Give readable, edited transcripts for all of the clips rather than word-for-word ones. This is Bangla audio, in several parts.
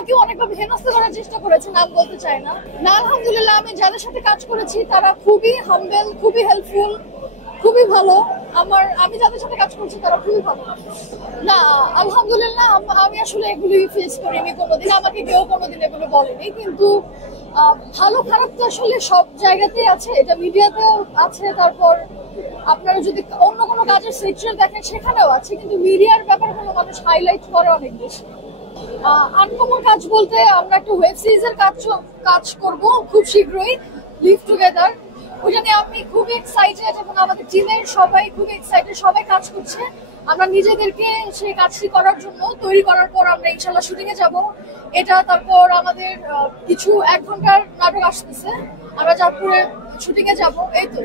আমাকে অনেকভাবে হেনস্থা করার চেষ্টা করেছে, নাম বলতে চাই না। না আলহামদুলিল্লাহ, আমি যাদের সাথে কাজ করেছি তারা খুবই হাম্বেল, খুবই হেল্পফুল, খুবই ভালো। আমি যাদের সাথে কাজ করছি তারা খুবই ভালো। না আলহামদুলিল্লাহ, আমি আসলে এগুলি ফেস করিনি কোনোদিন, আমাকে কেউ কোনোদিন এগুলো বলেনি। কিন্তু ভালো খারাপ তো আসলে সব জায়গাতেই আছে, এটা মিডিয়াতেও আছে, তারপর আপনারা যদি অন্য কোনো কাজের সেকশন দেখেন সেখানেও আছে, কিন্তু মিডিয়ার ব্যাপারগুলো মানুষ হাইলাইট করে অনেক বেশি। আনকমন কাজ বলতে আমরা একটা ওয়েব সিরিজের কাজ করব খুব শীঘ্রই, লিভ টুগেদার। ওইটা নিয়ে আমি খুবই এক্সাইটেড এবং আমাদের টিমের সবাই খুবই এক্সাইটেড, সবাই কাজ করছে। আমরা নিজেদেরকে সেই কাজটি করার জন্য তৈরি করার পর আমরা ইনশাল্লাহ শুটিং এ যাব। এটা তারপর আমাদের কিছু 1 ঘন্টার নাটক আসতেছে, আমরা চাঁদপুরে শুটিং এ যাব। এই তো।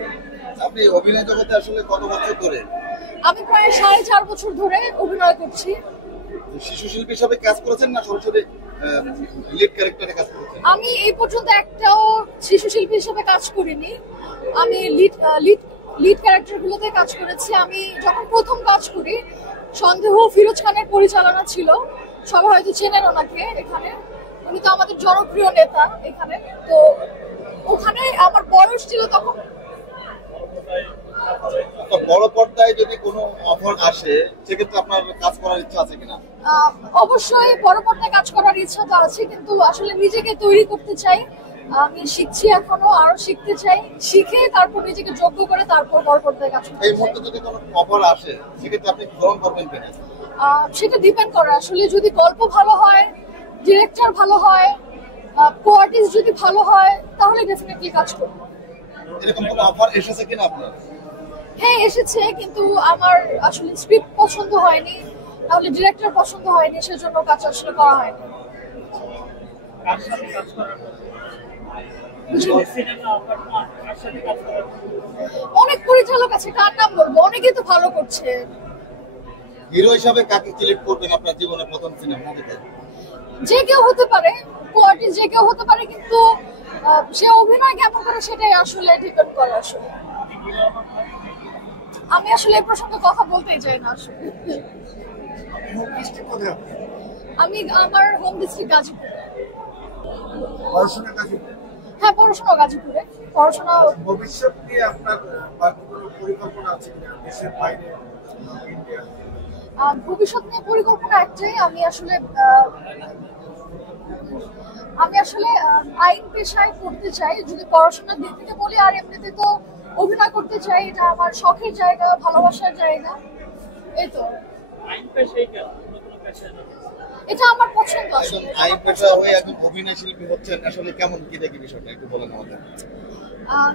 আপনি অভিনয় জগতে আসলে কত বছর ধরে? আমি প্রায় 4.5 বছর ধরে অভিনয় করছি। শিশু শিল্পী হিসেবে কাজ করেছেন না সরাসরি লিড ক্যারেক্টারে কাজ করেছেন? আমি এই পর্যন্ত একটাও শিশু শিল্পী হিসেবে কাজ করিনি। আমি লিড ক্যারেক্টার গুলোতে কাজ করেছি। আমি যখন প্রথম কাজ করি, সন্দেহ ফিরোজ খানের পরিচালনা ছিল, সবাই হয়তো চেনেন ওনাকে। এখানে উনি তো আমাদের জনপ্রিয় নেতা এখানে। তো ওখানে আমার বয়স ছিল তখন। বড় পর্দায় যদি কোনো অফার আসে সেক্ষেত্রে আপনার কাজ করার ইচ্ছা আছে কিনা? অবশ্যই বড় পর্দায় কাজ করার ইচ্ছা তো আছে, কিন্তু আসলে নিজেকে তৈরি করতে চাই। আমি শিখছি, এখনো আরো শিখতে চাই, শিখে তারপর নিজেকে যোগ্য করে তারপর বড় পর্দায় কাজ করতে চাই। এই মুহূর্তে যদি কোনো অফার আসে সেক্ষেত্রে আপনি গ্রহণ করবেন কিনা? সেটা ডিপেন্ড করে আসলে। যদি গল্প ভালো হয়, ডিরেক্টর ভালো হয়, কো-আর্টিস্ট যদি ভালো হয়, তাহলে ডেফিনেটলি কাজ করব। এরকম কোনো অফার এসেছে কিনা আপনার? হ্যাঁ এসেছে, কিন্তু আমার আসলে স্ক্রিপ্ট পছন্দ হয়নি, তাহলে ডিরেক্টর পছন্দ হয়নি, সেজন্য কাজ আসলে করা হয়নি। অনেক পরিচালক আছে, কার নাম বলবো, অনেকেই তো ভালো করছে। হিরো হিসাবে কাকে সিলেক্ট করবেন আপনার জীবনের প্রথম সিনেমা মুভিতে? যে কেউ হতে পারে, কো-আর্টিস্ট যে কেউ হতে পারে, কিন্তু সে অভিনয় কেমন করে সেটাই আসলে ডিপেন্ড করে। আসলে আমি আসলে এই প্রসঙ্গে কথা বলতেই চাই না। আসলে আমি আমার হোম ডিস্ট্রিক্ট গাজীপুর। হ্যাঁ পড়াশোনা গাজীপুরে। পড়াশোনা। ভবিষ্যৎ নিয়ে আপনার কোনো পরিকল্পনা আছে কিনা দেশের বাইরে? ভবিষ্যৎ নিয়ে পরিকল্পনা একটাই, আমি আসলে আইন পেশায় করতে চাই যদি পড়াশোনার দিক থেকে বলি। আর এমনিতে তো অভিনয় করতে চাই, এটা আমার শখের জায়গা, ভালোবাসার জায়গা। এই তো। এটা আমার পছন্দ। আসলে আইন পেশা হয়ে একজন অভিনয় শিল্পী হচ্ছেন, আসলে কেমন কি দেখি বিষয়টা একটু বলেন আমাদের।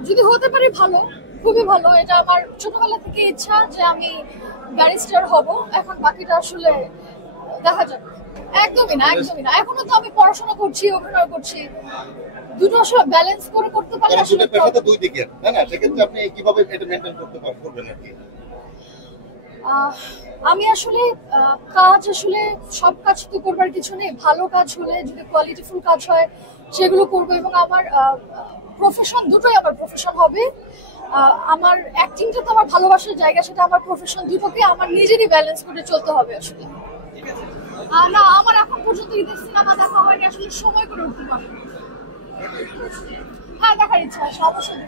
যদি হতে পারি ভালো, খুবই ভালো। এটা আমার ছোটবেলা থেকে ইচ্ছা যে আমি ব্যারিস্টার হব। এখন বাকিটা আসলে দেখা যাবে। একদমই না, একদমই না। এখনো তো আমি পড়াশোনা করছি, অভিনয় করছি, দুটো আসলে ব্যালেন্স করে করতে পারলে আসলে পেশা তো দুই দিকে, তাই না? সেক্ষেত্রে আপনি কিভাবে এটা মেইনটেইন করবেন আর কি? আমি আসলে কাজ আসলে সব কাজ তো করবার কিছু নেই। ভালো কাজ হলে, যদি কোয়ালিটিফুল কাজ হয়, সেগুলো করবো। এবং আমার প্রফেশন দুটোই আমার প্রফেশন হবে। আমার অ্যাক্টিংটা তো আমার ভালোবাসার জায়গা, সেটা আমার প্রফেশন। দুটোকে আমার নিজেরই ব্যালেন্স করে চলতে হবে আসলে। না, আমার এখন পর্যন্ত ঈদের সিনেমা দেখা হয়নি, আসলে সময় করে উঠতে পারিনি। হ্যাঁ দেখার ইচ্ছা আছে, অবশ্যই।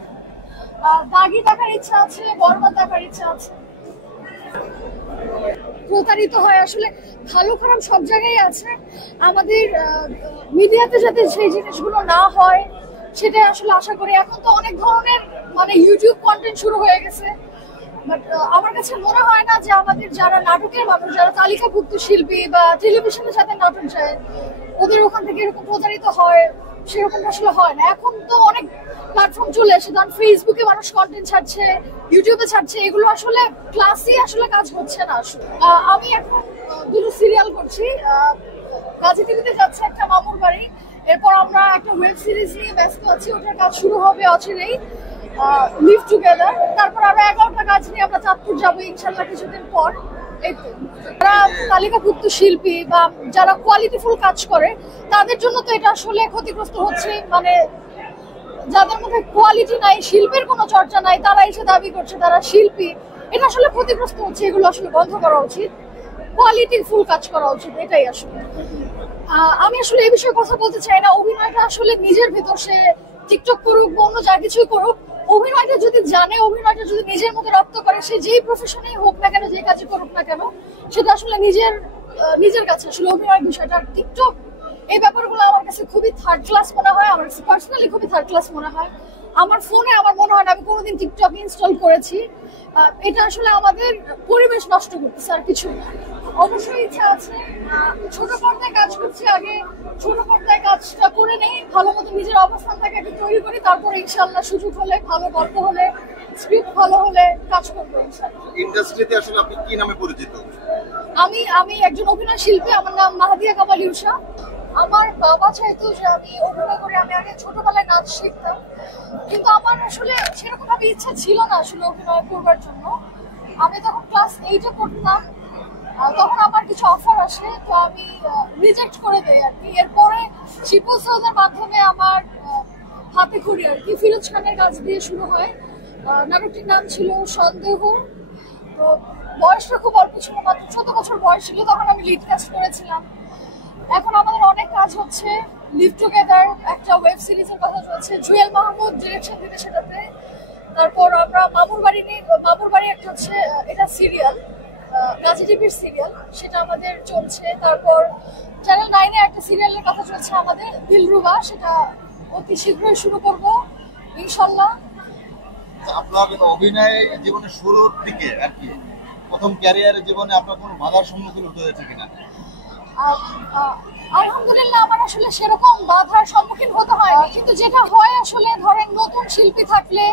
দাগি দেখার ইচ্ছা আছে, বরবাদ দেখার ইচ্ছা আছে। প্রতারিত হয় আসলে, ভালো খারাপ সব জায়গায় আছে। আমাদের মিডিয়াতে যাতে সেই জিনিসগুলো না হয় সেটাই আসলে আশা করি। এখন তো অনেক ধরনের ইউটিউব কন্টেন্ট শুরু হয়ে গেছে, বাট আমার কাছে মনে হয় না যে আমাদের যারা নাটকের মানুষ, যারা তালিকাভুক্ত শিল্পী বা টেলিভিশনের সাথে নাটক যায়, ওদের ওখান থেকে এরকম প্রতারিত হয়, সেরকম আসলে হয় না। এখন তো অনেক প্ল্যাটফর্ম চলে এসে, ধরুন ফেসবুকে মানুষ কন্টেন্ট ছাড়ছে, ইউটিউবে ছাড়ছে, এগুলো আসলে ক্লাসই আসলে কাজ হচ্ছে না আসলে। আমি এখন দুটো সিরিয়াল করছি, গাজী টিভিতে যাচ্ছে একটা মামুর বাড়ি, এরপর আমরা একটা ওয়েব সিরিজ নিয়ে ব্যস্ত আছি, ওটার কাজ শুরু হবে অচিরেই, লিভ টুগেদার। তারপর আরো 11টা কাজ নিয়ে আমরা চাঁদপুর যাবো ইনশাল্লাহ কিছুদিন পর। এই তো, যারা তালিকাভুক্ত শিল্পী বা যারা কোয়ালিটিফুল কাজ করে তাদের জন্য তো এটা আসলে ক্ষতিগ্রস্ত হচ্ছে। যাদের মধ্যে কোয়ালিটি নাই, শিল্পের কোনো চর্চা নাই, তারা এসে দাবি করছে তারা শিল্পী, এটা আসলে ক্ষতিগ্রস্ত হচ্ছে। এগুলো আসলে বন্ধ করা উচিত, কোয়ালিটিফুল কাজ করা উচিত, এটাই আসলে। আমি আসলে এই বিষয়ে কথা বলতে চাই না। অভিনয়টা আসলে নিজের ভেতর, সে টিকটক করুক বা অন্য যা কিছুই করুক, অভিনয়টা যদি জানে, অভিনয়টা যদি নিজের মধ্যে রপ্ত করে, সে যেই প্রফেশনেই হোক না কেন, যে কাজই করুক না কেন, সেটা আসলে নিজের কাছে আসলে অভিনয় বিষয়টা। টিকটক এই ব্যাপারগুলো আমার কাছে খুবই থার্ড ক্লাস মনে হয়, আমার কাছে পার্সোনালি খুবই থার্ড ক্লাস মনে হয়। আমার ফোনে আমার মনে হয় না আমি কোনোদিন টিকটক ইনস্টল করেছি। এটা আসলে আমাদের পরিবেশ নষ্ট করতেছে, আর কিছু না। অবশ্যই ইচ্ছা আছে, ছোট পর্দায় কাজ করছি, আগে ছোট পর্দায় কাজটা করে নেই, ভালো মতো নিজের অবস্থানটাকে আগে তৈরি করি, তারপরে ইনশাল্লাহ সুযোগ হলে, ভালো গল্প হলে, স্ক্রিপ্ট ভালো হলে কাজ করবো ইনশাল্লাহ। ইন্ডাস্ট্রিতে আসলে আপনি কি নামে পরিচিত? আমি একজন অভিনয় শিল্পী, আমার নাম মাহাদিয়া কামাল ইউসা। আমার বাবা চাইতো যে আমি অভিনয় করে, আমি আগে ছোটবেলায় নাচ শিখতাম, কিন্তু আমার আসলে সেরকম ভাবে ইচ্ছা ছিল না আসলে অভিনয় করবার জন্য। আমি তখন ক্লাস 8-এ পড়তাম, তখন আমার কিছু অফার আসে, তো আমি রিজেক্ট করে দেই আর কি। এরপরে শিপু সৌদের মাধ্যমে আমার হাতে খড়ি আর কি ফিরোজ খানের কাজ দিয়ে শুরু হয়। নাটকটির নাম ছিল সন্দেহ। তো বয়সটা খুব অল্প ছিল, মাত্র 14 বছর বয়স ছিল, তখন আমি লিড কাস্ট করেছিলাম। এখন আমাদের অনেক কাজ হচ্ছে, লিভ টুগেদার একটা ওয়েব সিরিজের কথা চলছে, জুয়েল মাহমুদ ডিরেকশন দিতে সেটাতে। তারপর আমরা মামুর বাড়ি একটা হচ্ছে, এটা সিরিয়াল, গাজী টিভির সিরিয়াল, সেটা আমাদের চলছে। তারপর চ্যানেল 9-এ একটা সিরিয়ালের কথা চলছে আমাদের, দিলরুবা, সেটা অতি শীঘ্রই শুরু করব ইনশাল্লাহ। আপনার অভিনয় জীবনের শুরুর দিকে আর কি, প্রথম ক্যারিয়ারের জীবনে আপনার কোনো বাধার সম্মুখীন হতে হয়েছে কিনা? আলহামদুলিল্লাহ আমার আসলে সেরকম বাধার সম্মুখীন হতে হয় না, কিন্তু যেটা হয় আসলে, ধরেন নতুন শিল্পী থাকলে,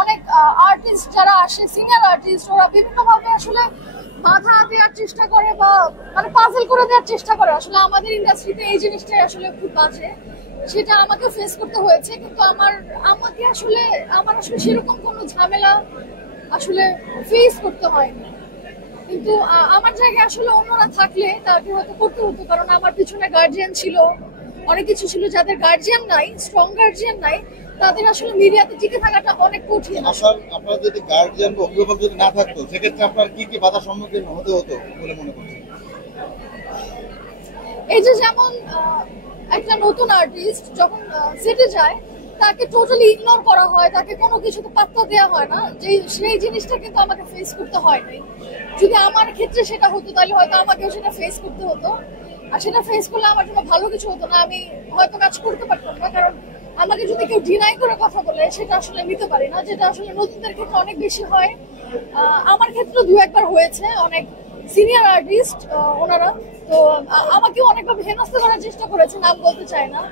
অনেক আর্টিস্ট যারা আসে, সিনিয়র আর্টিস্ট, ওরা বিভিন্ন ভাবে আসলে বাধা দেওয়ার চেষ্টা করে বা মানে পাজল করে দেওয়ার চেষ্টা করে। আসলে আমাদের ইন্ডাস্ট্রিতে এই জিনিসটাই আসলে খুব বাজে, সেটা আমাকে ফেস করতে হয়েছে। কিন্তু আমার আসলে সেরকম কোনো ঝামেলা আসলে ফেস করতে হয়নি। কিন্তু আমার জায়গায় আসলে অন্যরা থাকলে তাকে হয়তো করতে হতো, কারণ আমার পিছনে গার্জিয়ান ছিল, অনেক কিছু ছিল। যাদের গার্জিয়ান নাই, স্ট্রং গার্জিয়ান নাই, তাদের আসলে মিডিয়াতে টিকে থাকাটা অনেক কঠিন। আপনার যদি গার্জিয়ান বা অভিভাবক যদি না থাকতো, সেক্ষেত্রে আপনার কি কি বাধার সম্মুখীন হতে হতো বলে মনে করছেন? এই যে যেমন একটা নতুন আর্টিস্ট যখন সেটে যায়, তাকে টোটালি ইগনোর করা হয়, তাকে কোনো কিছুতে পাত্তা দেওয়া হয় না, সেই জিনিসটা কিন্তু আমাকে ফেস করতে হয় নাই। যদি আমার ক্ষেত্রে সেটা হতো, তাহলে হয়তো আমাকেও সেটা ফেস করতে হতো, আর সেটা ফেস করলে আমার জন্য ভালো কিছু হতো না, আমি হয়তো কাজ করতে পারতাম না। কারণ আমাকে যদি কেউ ডিনাই করে কথা বলে, সেটা আসলে নিতে পারি না, যেটা আসলে নতুনদের ক্ষেত্রে অনেক বেশি হয়। আমার ক্ষেত্রে 2-1 বার হয়েছে, অনেক সিনিয়র আর্টিস্ট ওনারা তো আমাকে অনেকভাবে হেনস্থা করার চেষ্টা করেছে, নাম বলতে চায় না।